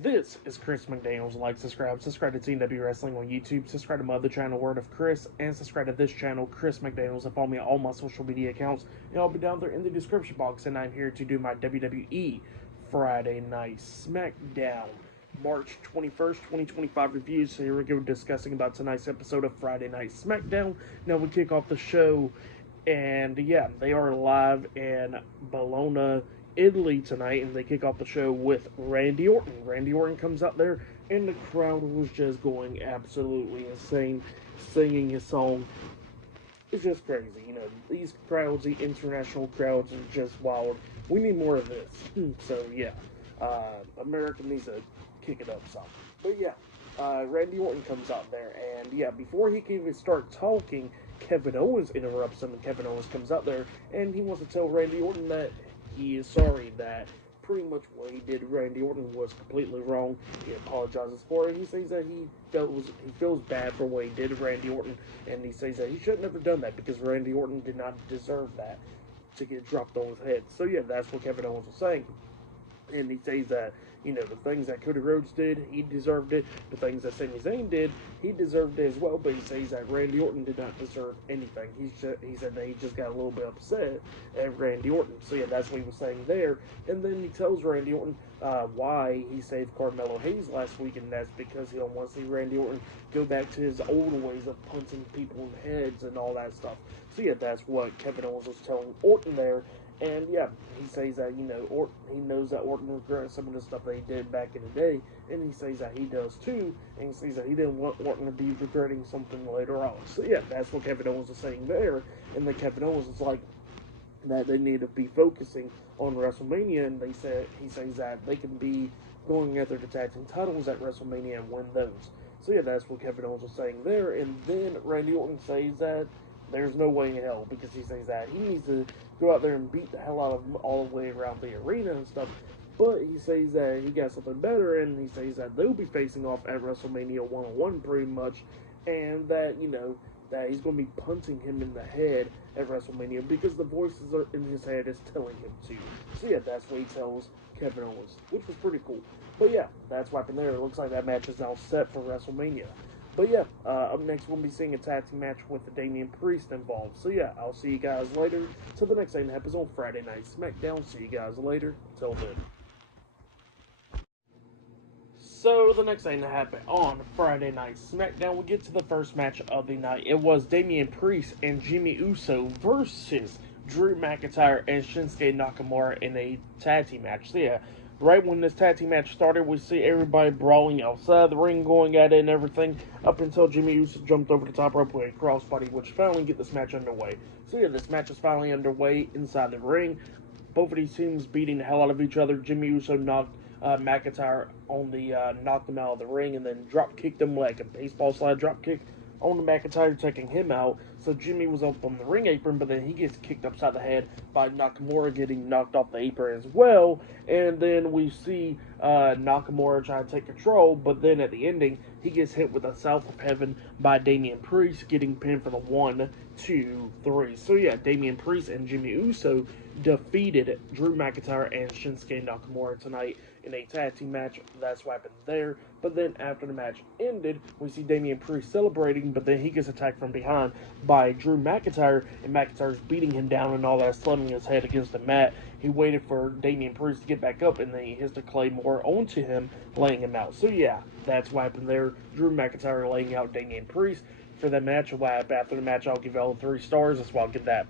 This is Chris McDaniels. Like, subscribe to TNW Wrestling on YouTube, subscribe to my other channel, Word of Chris, and subscribe to this channel, Chris McDaniels, and follow me on all my social media accounts, and I'll be down there in the description box, and I'm here to do my WWE Friday Night SmackDown March 21st, 2025 reviews. So here we go discussing about tonight's episode of Friday Night SmackDown. Now we kick off the show, and yeah, they are live in Bologna, Italy tonight, and they kick off the show with Randy Orton. Randy Orton comes out there, and the crowd was just going absolutely insane, singing his song. It's just crazy, these crowds, the international crowds, are just wild. We need more of this. So yeah, America needs to kick it up some. But yeah, Randy Orton comes out there, and yeah, before he can even start talking, Kevin Owens interrupts him, and Kevin Owens comes out there, and he wants to tell Randy Orton that he is sorry, that pretty much what he did, Randy Orton, was completely wrong. He apologizes for it. He says that he feels bad for what he did to Randy Orton, and he says that he should have never done that because Randy Orton did not deserve that to get dropped on his head. So yeah, that's what Kevin Owens was saying. And he says that, the things that Cody Rhodes did, he deserved it. The things that Sami Zayn did, he deserved it as well. But he says that Randy Orton did not deserve anything. He said that he just got a little bit upset at Randy Orton. So yeah, that's what he was saying there. And then he tells Randy Orton why he saved Carmelo Hayes last week, and that's because he don't want to see Randy Orton go back to his old ways of punching people in the heads and all that stuff. So yeah, that's what Kevin Owens was telling Orton there. And yeah, he says that, Orton, he knows that Orton regrets some of the stuff that he did back in the day, and he says that he does too, and he says that he didn't want Orton to be regretting something later on. So yeah, that's what Kevin Owens is saying there, and then Kevin Owens is like, that they need to be focusing on WrestleMania, and he says that they can be going after the tag team titles at WrestleMania and win those. So yeah, that's what Kevin Owens was saying there, and then Randy Orton says that there's no way in hell, because he says that he needs to go out there and beat the hell out of them all the way around the arena and stuff. But he says that he got something better, and he says that they'll be facing off at WrestleMania 1-on-1 pretty much, and that, that he's going to be punching him in the head at WrestleMania because the voices are in his head is telling him to. So yeah, that's what he tells Kevin Owens, which was pretty cool. But yeah, that's what happened there. It looks like that match is now set for WrestleMania. But yeah, up next we'll be seeing a tag team match with the Damian Priest involved. So yeah, I'll see you guys later. Till the next thing that happens on Friday Night SmackDown. See you guys later. Till then. So the next thing that happened on Friday Night SmackDown, we get to the first match of the night. It was Damian Priest and Jimmy Uso versus Drew McIntyre and Shinsuke Nakamura in a tag team match. So yeah, right when this tag team match started, we see everybody brawling outside the ring, going at it and everything, up until Jimmy Uso jumped over the top rope with a crossbody, which finally get this match underway. So yeah, this match is finally underway inside the ring. Both of these teams beating the hell out of each other. Jimmy Uso knocked McIntyre on the knocked him out of the ring, and then drop kicked him like a baseball slide drop kick on the McIntyre, taking him out. So Jimmy was up on the ring apron, but then he gets kicked upside the head by Nakamura, getting knocked off the apron as well. And then we see Nakamura try to take control, but then at the ending, he gets hit with a South of Heaven by Damian Priest, getting pinned for the 1, 2, 3. So yeah, Damian Priest and Jimmy Uso defeated Drew McIntyre and Shinsuke Nakamura tonight in a tag team match. That's what happened there. But then after the match ended, we see Damian Priest celebrating, but then he gets attacked from behind by Drew McIntyre, and McIntyre's beating him down and all that, slamming his head against the mat. He waited for Damian Priest to get back up, and then he hits the Claymore onto him, laying him out. So yeah, that's what happened there. Drew McIntyre laying out Damian Priest for that match. After the match, I'll give all 3 stars. That's why I'll give that.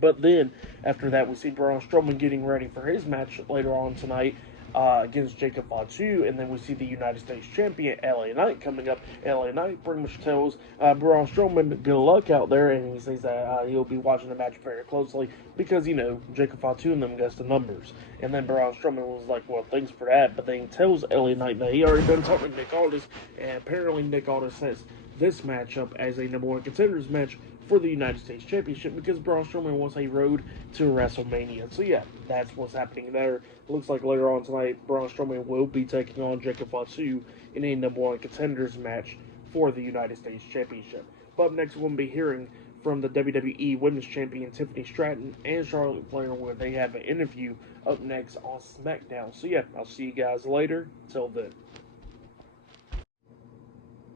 But then, after that, we see Braun Strowman getting ready for his match later on tonight against Jacob Fatu, and then we see the United States Champion, LA Knight, coming up. LA Knight pretty much tells Braun Strowman good luck out there, and he says that he'll be watching the match very closely because, Jacob Fatu and them gets the numbers. And then Braun Strowman was like, well, thanks for that, but then he tells LA Knight that he already done talking to Nick Aldis, and apparently Nick Aldis says this matchup as a #1 contenders match for the United States Championship because Braun Strowman wants a road to WrestleMania. So yeah, that's what's happening there. Looks like later on tonight, Braun Strowman will be taking on Jacob Fatu in a #1 contenders match for the United States Championship. But up next, we'll be hearing from the WWE Women's Champion Tiffany Stratton and Charlotte Flair, where they have an interview up next on SmackDown. So yeah, I'll see you guys later. Till then.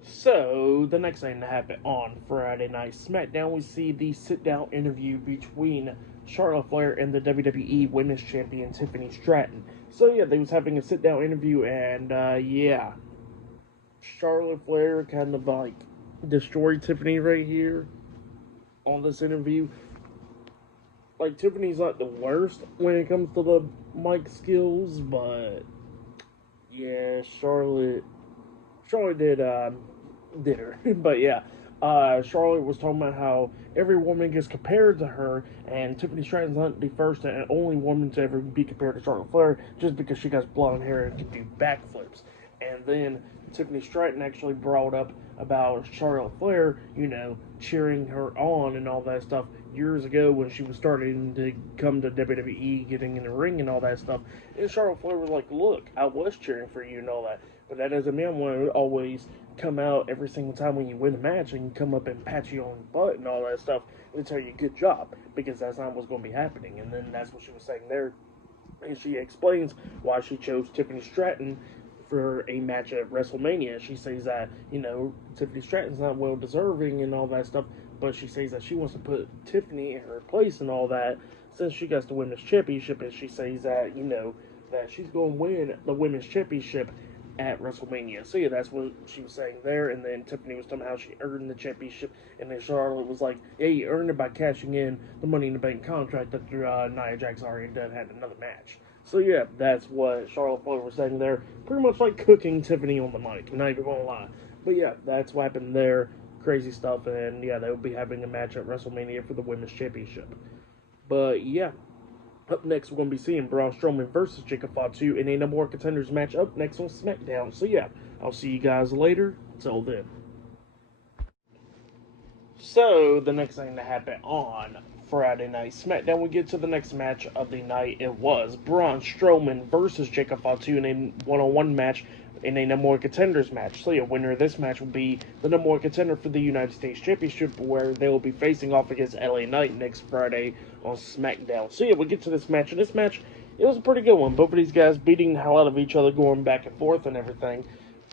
So, the next thing that happened on Friday Night SmackDown, we see the sit-down interview between Charlotte Flair and the WWE Women's Champion Tiffany Stratton. So yeah, they was having a sit-down interview, and yeah, Charlotte Flair kind of like destroyed Tiffany right here on this interview. Like, Tiffany's not the worst when it comes to the mic skills, but yeah, Charlotte did her. But yeah, Charlotte was talking about how every woman gets compared to her, and Tiffany Stratton's not the first and only woman to ever be compared to Charlotte Flair just because she got blonde hair and can do backflips. And then Tiffany Stratton actually brought up about Charlotte Flair, cheering her on and all that stuff years ago when she was starting to come to WWE, getting in the ring and all that stuff. And Charlotte Flair was like, look, I was cheering for you and all that, but that doesn't mean I'm going to always come out every single time when you win a match and come up and pat you on the butt and all that stuff and tell you good job, because that's not what's going to be happening. And then that's what she was saying there. And she explains why she chose Tiffany Stratton for a match at WrestleMania. She says that, Tiffany Stratton's not well deserving and all that stuff, but she says that she wants to put Tiffany in her place and all that since she got the women's championship, and she says that, that she's going to win the women's championship at WrestleMania. So yeah, that's what she was saying there. And then Tiffany was talking about how she earned the championship, and then Charlotte was like, yeah, you earned it by cashing in the Money in the Bank contract after Nia Jax already done had another match. So yeah, that's what Charlotte Flair was saying there. Pretty much like cooking Tiffany on the mic, not even gonna lie. But yeah, that's what happened there. Crazy stuff, and yeah, they'll be having a match at WrestleMania for the Women's Championship. But yeah, up next we're going to be seeing Braun Strowman versus Jacob Fatu in a number one contenders match up next on SmackDown. So yeah, I'll see you guys later. Till then. So, the next thing that happened on Friday Night SmackDown, we get to the next match of the night. It was Braun Strowman versus Jacob Fatu in a one-on-one match in a number one contenders match. So, yeah, winner of this match will be the number one contender for the United States Championship, where they will be facing off against LA Knight next Friday on SmackDown. So, yeah, we get to this match, and this match, it was a pretty good one. Both of these guys beating the hell out of each other, going back and forth and everything.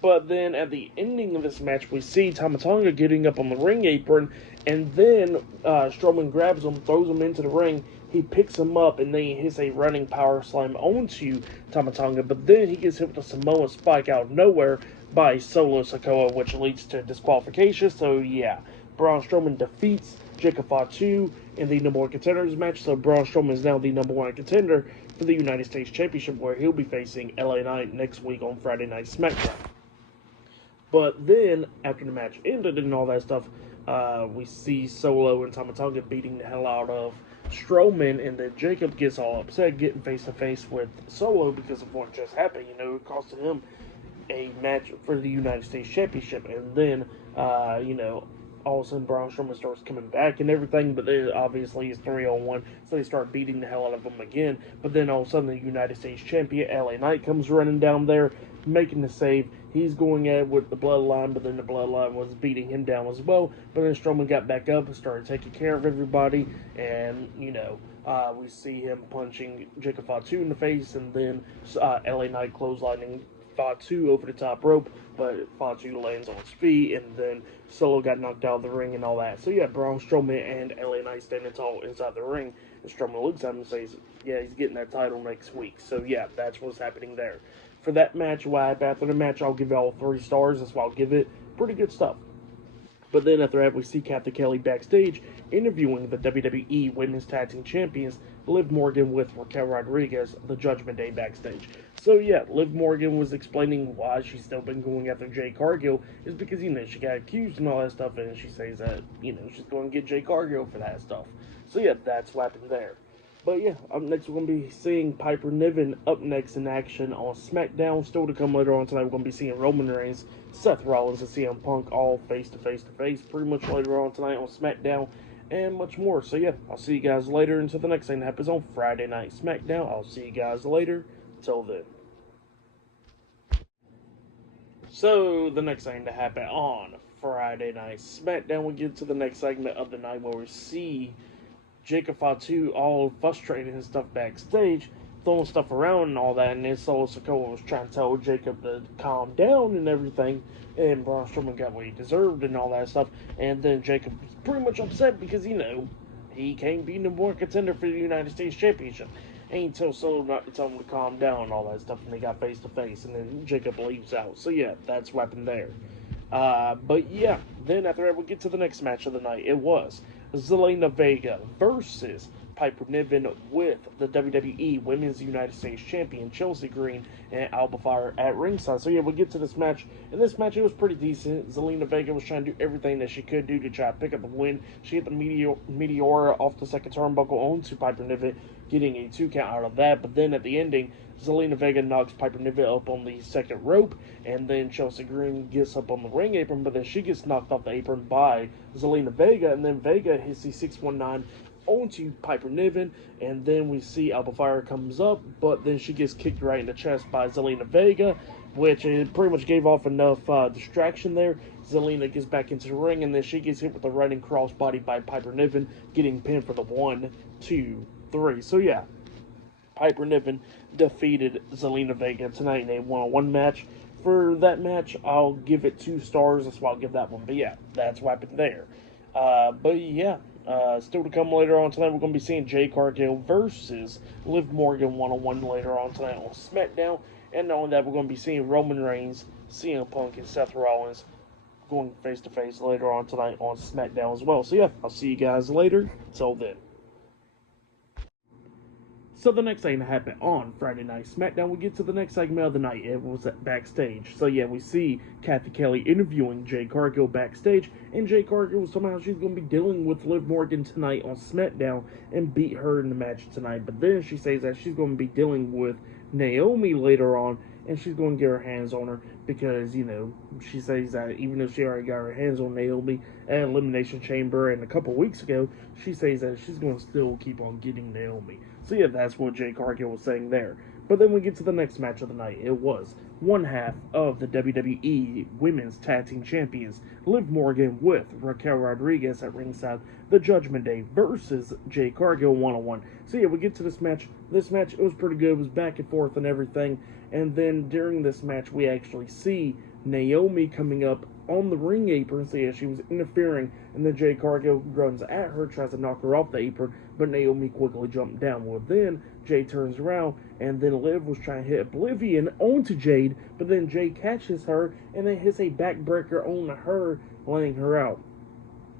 But then at the ending of this match, we see Tama Tonga getting up on the ring apron, and then Strowman grabs him, throws him into the ring. He picks him up, and then he hits a running power slam onto Tama Tonga. But then he gets hit with a Samoa spike out of nowhere by Solo Sikoa, which leads to disqualification. So yeah, Braun Strowman defeats Jacob Fatu in the number one contenders match. So Braun Strowman is now the number one contender for the United States Championship, where he'll be facing LA Knight next week on Friday Night SmackDown. But then, after the match ended and all that stuff, we see Solo and Tama Tonga beating the hell out of Strowman, and then Jacob gets all upset, getting face-to-face with Solo because of what just happened. It costed him a match for the United States Championship. And then, all of a sudden Braun Strowman starts coming back and everything, but then obviously it's 3-on-1, so they start beating the hell out of him again. But then all of a sudden the United States Champion, LA Knight, comes running down there, making the save. He's going at it with the Bloodline, but then the Bloodline was beating him down as well. But then Strowman got back up and started taking care of everybody, and, we see him punching Jacob Fatu in the face, and then LA Knight clotheslining Fatu over the top rope, but Fatu lands on his feet, and then Solo got knocked out of the ring and all that. So yeah, Braun Strowman and LA Knight standing tall inside the ring, and Strowman looks at him and says, yeah, he's getting that title next week. So yeah, that's what's happening there. For that match, after the match, I'll give it all 3 stars. That's why I'll give it. Pretty good stuff. But then after that, we see Captain Kelly backstage interviewing the WWE Women's Tag Team Champions, Liv Morgan, with Raquel Rodriguez, the Judgment Day backstage. So yeah, Liv Morgan was explaining why she's still been going after Jade Cargill, is because, she got accused and all that stuff, and she says that, she's going to get Jade Cargill for that stuff. So yeah, that's what happened there. But yeah, up next we're going to be seeing Piper Niven up next in action on SmackDown. Still to come later on tonight, we're going to be seeing Roman Reigns, Seth Rollins, and CM Punk all face-to-face pretty much later on tonight on SmackDown, and much more. So yeah, I'll see you guys later until the next thing that happens on Friday Night SmackDown. I'll see you guys later. Till then. So, the next thing to happen on Friday Night SmackDown, we get to the next segment of the night where we see Jacob Fatu all frustrated and stuff backstage, throwing stuff around and all that, and then Solo Sikoa was trying to tell Jacob to calm down and everything, and Braun Strowman got what he deserved and all that stuff, and then Jacob was pretty much upset because, he can't be number one contender for the United States Championship. Ain't until Solo not to tell him to calm down and all that stuff, and they got face to face, and then Jacob leaves out. So yeah, that's what happened there. But yeah, then after that, we get to the next match of the night. It was Zelina Vega versus Piper Niven with the WWE Women's United States Champion Chelsea Green and Alba Fire at ringside. So yeah, we'll get to this match. In this match, it was pretty decent. Zelina Vega was trying to do everything that she could do to try to pick up the win. She hit the Meteora off the second turnbuckle onto Piper Niven, getting a 2 count out of that. But then at the ending, Zelina Vega knocks Piper Niven up on the second rope, and then Chelsea Green gets up on the ring apron, but then she gets knocked off the apron by Zelina Vega, and then Vega hits the 619 onto Piper Niven, and then we see Alba Fire comes up, but then she gets kicked right in the chest by Zelina Vega, which it pretty much gave off enough distraction there. Zelina gets back into the ring, and then she gets hit with a running crossbody by Piper Niven, getting pinned for the 1, 2, 3. So yeah, Piper Niven defeated Zelina Vega tonight in a one-on-one match. For that match, I'll give it 2 stars. That's why I'll give that one. But yeah, that's what happened there. But yeah, still to come later on tonight, we're going to be seeing Jade Cargill versus Liv Morgan one-on-one later on tonight on SmackDown. And not only that, we're going to be seeing Roman Reigns, CM Punk, and Seth Rollins going face-to-face later on tonight on SmackDown as well. So yeah, I'll see you guys later. Until then. So the next thing that happened on Friday Night SmackDown, we get to the next segment of the night. It was backstage. So yeah, we see Kathy Kelly interviewing Jade Cargill backstage, and Jade Cargill was talking about how she's going to be dealing with Liv Morgan tonight on SmackDown and beat her in the match tonight. But then she says that she's going to be dealing with Naomi later on, and she's going to get her hands on her because, she says that even though she already got her hands on Naomi at Elimination Chamber and a couple weeks ago, she says that she's going to still keep on getting Naomi. So yeah, that's what Jade Cargill was saying there. But then we get to the next match of the night. It was one half of the WWE Women's Tag Team Champions, Liv Morgan with Raquel Rodriguez at ringside, the Judgment Day versus Jade Cargill one-on-one. So yeah, we get to this match. This match, it was pretty good. It was back and forth and everything. And then during this match, we actually see Naomi coming up on the ring apron. So yeah, she was interfering, and then Jade Cargill runs at her, tries to knock her off the apron, but Naomi quickly jumped down. Well, then Jade turns around, and then Liv was trying to hit Oblivion onto Jade, but then Jade catches her, and then hits a backbreaker on her, laying her out.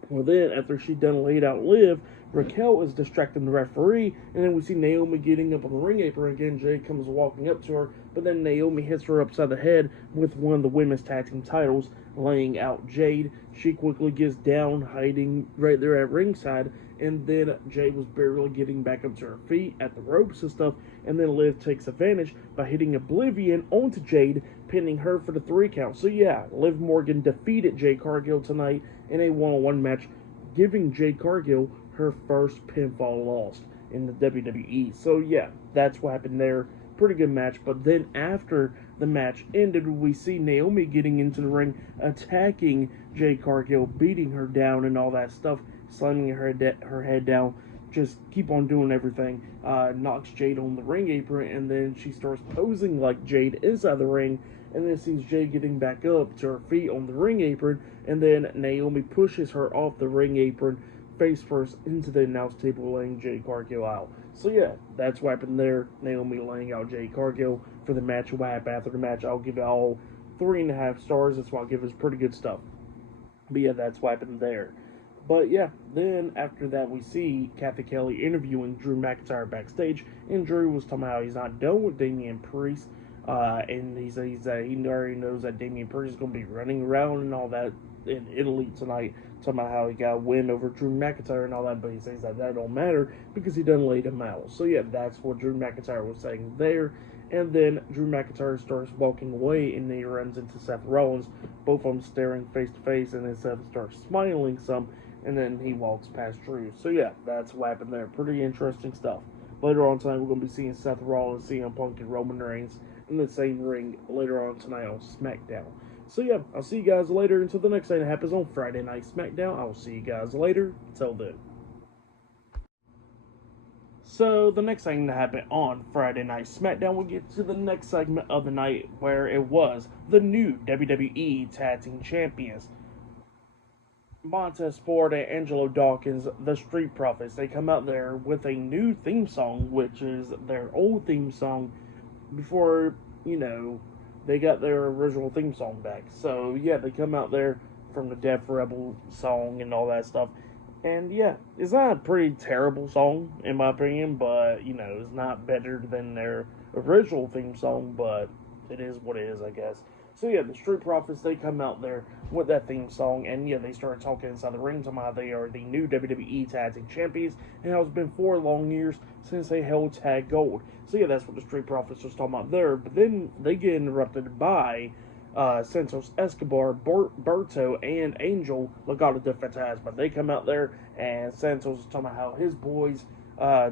Well, then, after she done laid out Liv, Raquel is distracting the referee, and then we see Naomi getting up on the ring apron again. Jade comes walking up to her, but then Naomi hits her upside the head with one of the women's tag team titles, laying out Jade. She quickly gets down, hiding right there at ringside, and then Jade was barely getting back up to her feet at the ropes and stuff, and then Liv takes advantage by hitting Oblivion onto Jade, pinning her for the 3 count. So yeah, Liv Morgan defeated Jade Cargill tonight in a one-on-one match, giving Jade Cargill her first pinfall loss in the WWE. So yeah, that's what happened there. Pretty good match. But then after the match ended, we see Naomi getting into the ring, attacking Jade Cargill, beating her down and all that stuff, slamming her head down, just keep on doing everything. Knocks Jade on the ring apron, and then she starts posing like Jade inside the ring, and then sees Jade getting back up to her feet on the ring apron, and then Naomi pushes her off the ring apron, face first into the announce table, laying Jade Cargill out. So yeah, that's what happened there. Naomi laying out Jade Cargill for the match. What happened after the match, I'll give it all 3.5 stars. That's why I'll give it pretty good stuff. But yeah, that's what happened there. But yeah, then after that, we see Kathy Kelly interviewing Drew McIntyre backstage, and Drew was talking about how he's not done with Damian Priest, and he says that he already knows that Damian Priest is going to be running around and all that in Italy tonight, talking about how he got a win over Drew McIntyre and all that, but he says that don't matter because he done laid him out. So yeah, that's what Drew McIntyre was saying there. And then Drew McIntyre starts walking away, and then he runs into Seth Rollins, both of them staring face to face, and then Seth starts smiling some, and then he walks past Drew. So yeah, that's what happened there. Pretty interesting stuff. Later on tonight, we're going to be seeing Seth Rollins, CM Punk, and Roman Reigns in the same ring later on tonight on SmackDown. So yeah, I'll see you guys later until the next thing that happens on Friday Night SmackDown. I will see you guys later. Till then. So the next thing that happened on Friday Night SmackDown, we get to the next segment of the night where it was the new WWE Tag Team Champions, Montez Ford and Angelo Dawkins, the Street Profits. They come out there with a new theme song, which is their old theme song before, they got their original theme song back. So yeah, they come out there from the Def Rebel song and all that stuff. And yeah, it's not a pretty terrible song in my opinion, but it's not better than their original theme song, but it is what it is, I guess. So yeah, the Street Profits, they come out there with that theme song, and yeah, they started talking inside the ring, talking about how they are the new WWE Tag Team Champions, and how it's been 4 long years since they held Tag Gold. So yeah, that's what the Street Profits was talking about there, but then they get interrupted by Santos Escobar, Berto, and Angel Legado de Fantasma. They come out there, and Santos is talking about how his boys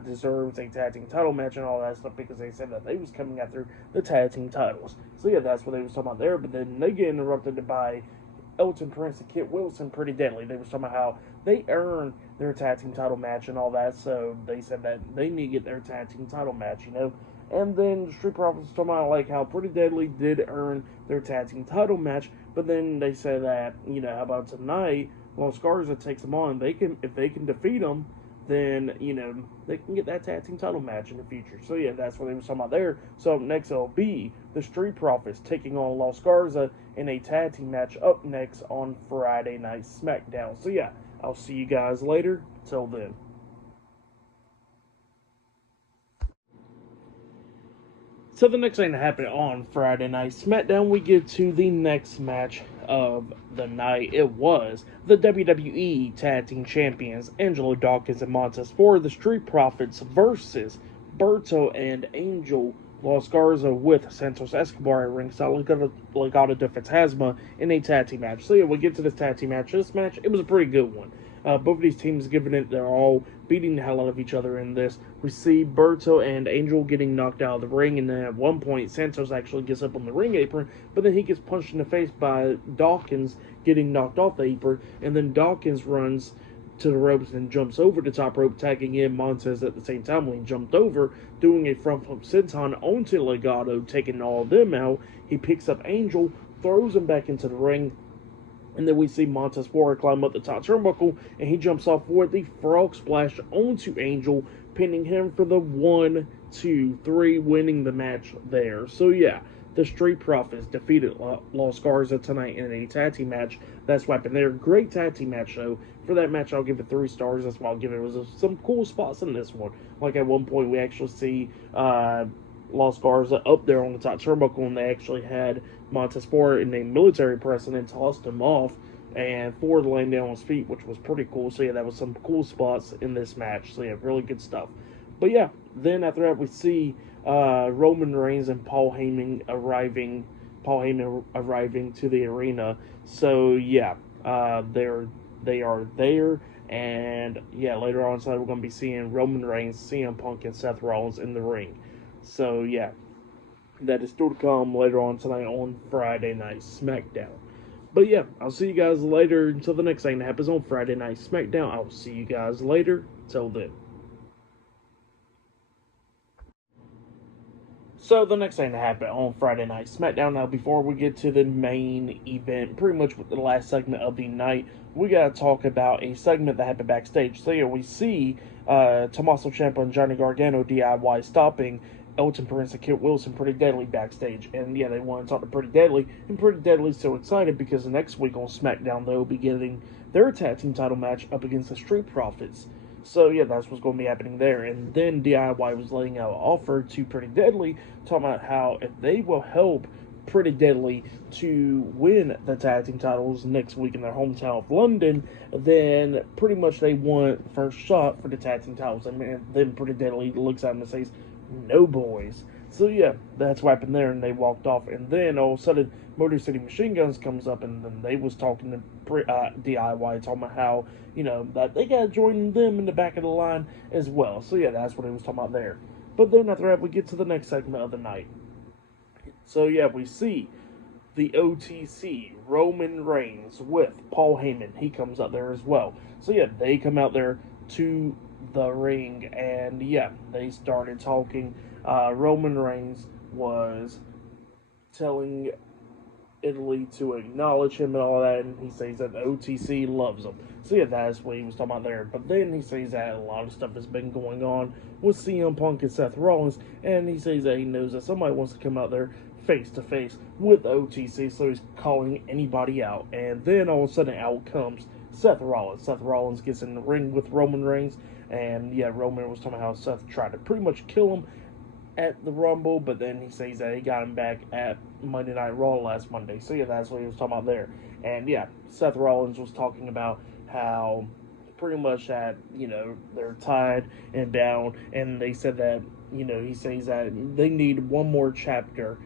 deserves a tag team title match and all that stuff because they said that they was coming after the tag team titles. So yeah, that's what they was talking about there. But then they get interrupted by Elton Prince and Kit Wilson, Pretty Deadly. They was talking about how they earned their tag team title match and all that. So they said that they need to get their tag team title match, And then the Street Profits talking about like how Pretty Deadly did earn their tag team title match, but then they said that how about tonight, Los Garza takes them on. If they can defeat them, then they can get that tag team title match in the future. So yeah, that's what they were talking about there. So next it'll be the Street Profits taking on Los Garza in a tag team match up next on Friday Night SmackDown. So yeah, I'll see you guys later. Till then. So the next thing that happened on Friday Night SmackDown, we get to the next match of the night. It was the WWE Tag Team Champions, Angelo Dawkins and Montez Ford, the Street Profits versus Berto and Angel Los Garza with Santos Escobar at ringside, Legado de Fantasma in a tag team match. So yeah, we get to this tag team match. This match, it was a pretty good one. Both of these teams giving it their all, beating the hell out of each other in this. We see Berto and Angel getting knocked out of the ring, and then at one point, Santos actually gets up on the ring apron, but then he gets punched in the face by Dawkins getting knocked off the apron, and then Dawkins runs to the ropes and jumps over the top rope, tagging in Montez at the same time when he jumped over, doing a front flip senton onto Legado, taking all of them out. He picks up Angel, throws him back into the ring, and then we see Montez Ford climb up the top turnbuckle, and he jumps off with the frog splash onto Angel, pinning him for the 1, 2, 3, winning the match there. So yeah, the Street Profits defeated Los Garza tonight in a tag team match. That's what happened there. Great tag team match, though. For that match, I'll give it 3 stars. That's why I'll give it. It was some cool spots in this one. Like at one point, we actually see Los Garza up there on the top turnbuckle, and they actually had Montez Ford in a military press and then tossed him off, and Ford laying down on his feet, which was pretty cool. So yeah, that was some cool spots in this match. So yeah, really good stuff. But yeah, then after that we see Roman Reigns and Paul Heyman arriving to the arena. So yeah, they are there, and yeah, later on tonight we're going to be seeing Roman Reigns, CM Punk, and Seth Rollins in the ring. So yeah, that is still to come later on tonight on Friday Night SmackDown. But yeah, I'll see you guys later until the next thing that happens on Friday Night SmackDown. I'll see you guys later. Till then. So the next thing that happened on Friday Night SmackDown, now before we get to the main event, pretty much with the last segment of the night, we got to talk about a segment that happened backstage. So yeah, we see Tommaso Ciampa and Johnny Gargano DIY stopping Elton Prince and Kit Wilson, Pretty Deadly, backstage. And yeah, they want to talk to Pretty Deadly, and Pretty Deadly's so excited because next week on SmackDown they'll be getting their tag team title match up against the Street Profits. So yeah, that's what's going to be happening there. And then DIY was laying out an offer to Pretty Deadly, talking about how if they will help Pretty Deadly to win the tag team titles next week in their hometown of London, then pretty much they want first shot for the tag team titles. And then Pretty Deadly looks at him and says, "No, boys." So yeah, that's what happened there, and they walked off. And then all of a sudden, Motor City Machine Guns comes up, and then they was talking to DIY, talking about how, that they got to join them in the back of the line as well. So yeah, that's what he was talking about there. But then after that, we get to the next segment of the night. So yeah, we see the OTC, Roman Reigns, with Paul Heyman. He comes out there as well. So yeah, they come out there to the ring, and yeah, they started talking. Roman Reigns was telling Italy to acknowledge him and all that, and he says that the OTC loves him. So yeah, that's what he was talking about there. But then he says that a lot of stuff has been going on with CM Punk and Seth Rollins, and he says that he knows that somebody wants to come out there face to face with the OTC, so he's calling anybody out. And then all of a sudden out comes Seth Rollins. Seth Rollins gets in the ring with Roman Reigns, and yeah, Roman was talking about how Seth tried to pretty much kill him at the Rumble, but then he says that he got him back at Monday Night Raw last Monday. So yeah, that's what he was talking about there. And yeah, Seth Rollins was talking about how pretty much that, they're tied and down, and they said that, he says that they need one more chapter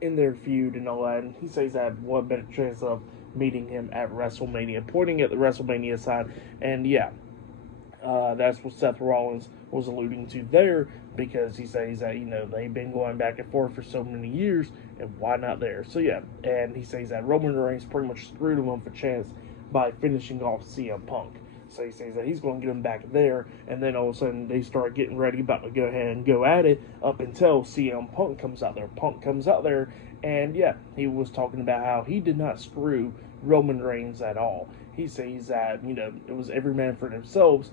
in their feud and all that, and he says that one better chance of meeting him at WrestleMania, pointing at the WrestleMania side, and yeah, that's what Seth Rollins was alluding to there, because he says that, they've been going back and forth for so many years, and why not there? So yeah, and he says that Roman Reigns pretty much screwed him up for chance by finishing off CM Punk. So he says that he's going to get him back there, and then all of a sudden they start getting ready, about to go ahead and go at it, up until CM Punk comes out there. Punk comes out there, and yeah, he was talking about how he did not screw Roman Reigns at all. He says that, it was every man for themselves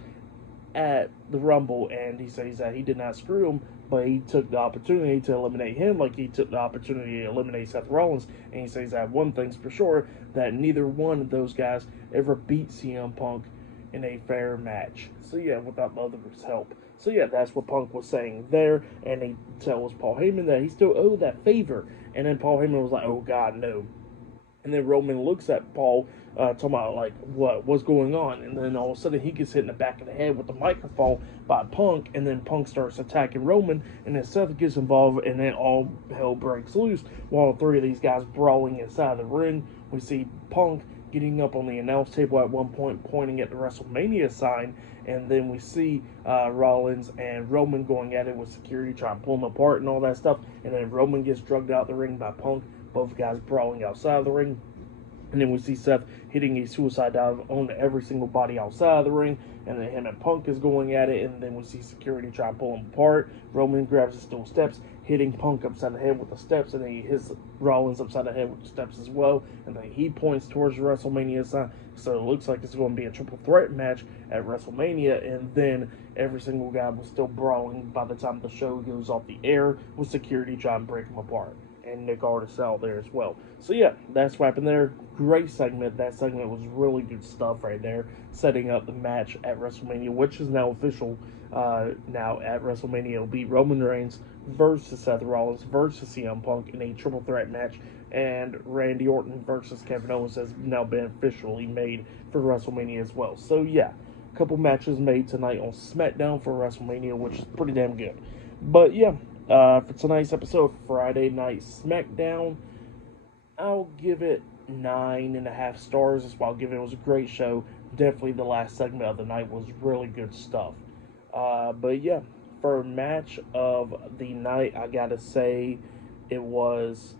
at the Rumble, and he says that he did not screw him, but he took the opportunity to eliminate him like he took the opportunity to eliminate Seth Rollins. And he says that one thing's for sure, that neither one of those guys ever beat CM Punk in a fair match. So yeah, without the other's help. So yeah, that's what Punk was saying there, and he tells Paul Heyman that he still owed that favor. And then Paul Heyman was like, oh God, no. And then Roman looks at Paul, talking about, like, what's going on? And then all of a sudden he gets hit in the back of the head with the microphone by Punk, and then Punk starts attacking Roman, and then Seth gets involved, and then all hell breaks loose while three of these guys brawling inside the ring. We see Punk getting up on the announce table at one point, pointing at the WrestleMania sign, and then we see Rollins and Roman going at it with security, trying to pull them apart and all that stuff, and then Roman gets drugged out the ring by Punk, both guys brawling outside of the ring. And then we see Seth hitting a suicide dive on every single body outside of the ring. And then him and Punk is going at it. And then we see security try to pull him apart. Roman grabs the steel steps, hitting Punk upside the head with the steps. And then he hits Rollins upside the head with the steps as well. And then he points towards the WrestleMania sign. So it looks like it's going to be a triple threat match at WrestleMania. And then every single guy was still brawling by the time the show goes off the air, with security trying to break them apart. And Nick Aldis out there as well. So yeah, that's what happened there. Great segment. That segment was really good stuff right there, setting up the match at WrestleMania, which is now official. Now at WrestleMania, it'll be Roman Reigns versus Seth Rollins versus CM Punk in a triple threat match, and Randy Orton versus Kevin Owens has now been officially made for WrestleMania as well. So yeah, a couple matches made tonight on SmackDown for WrestleMania, which is pretty damn good. But yeah, for tonight's episode of Friday Night SmackDown, I'll give it 9.5 stars. That's why I'll give it. It was a great show. Definitely the last segment of the night was really good stuff. But yeah, for match of the night, I gotta say it was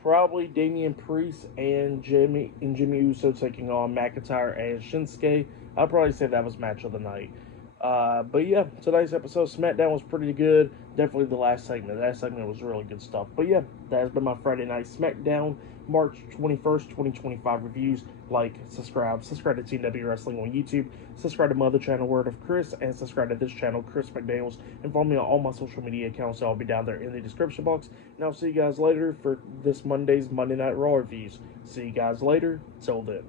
probably Damian Priest and Jimmy Uso taking on McIntyre and Shinsuke. I'd probably say that was match of the night. But yeah, tonight's episode of SmackDown was pretty good. Definitely the last segment. That segment was really good stuff. But yeah, that has been my Friday Night SmackDown, March 21st, 2025 reviews. Like, subscribe to TNW Wrestling on YouTube, subscribe to my other channel, Word of Chris, and subscribe to this channel, Chris McDaniels, and follow me on all my social media accounts. I'll be down there in the description box. And I'll see you guys later for this Monday's Monday Night Raw reviews. See you guys later. Till then.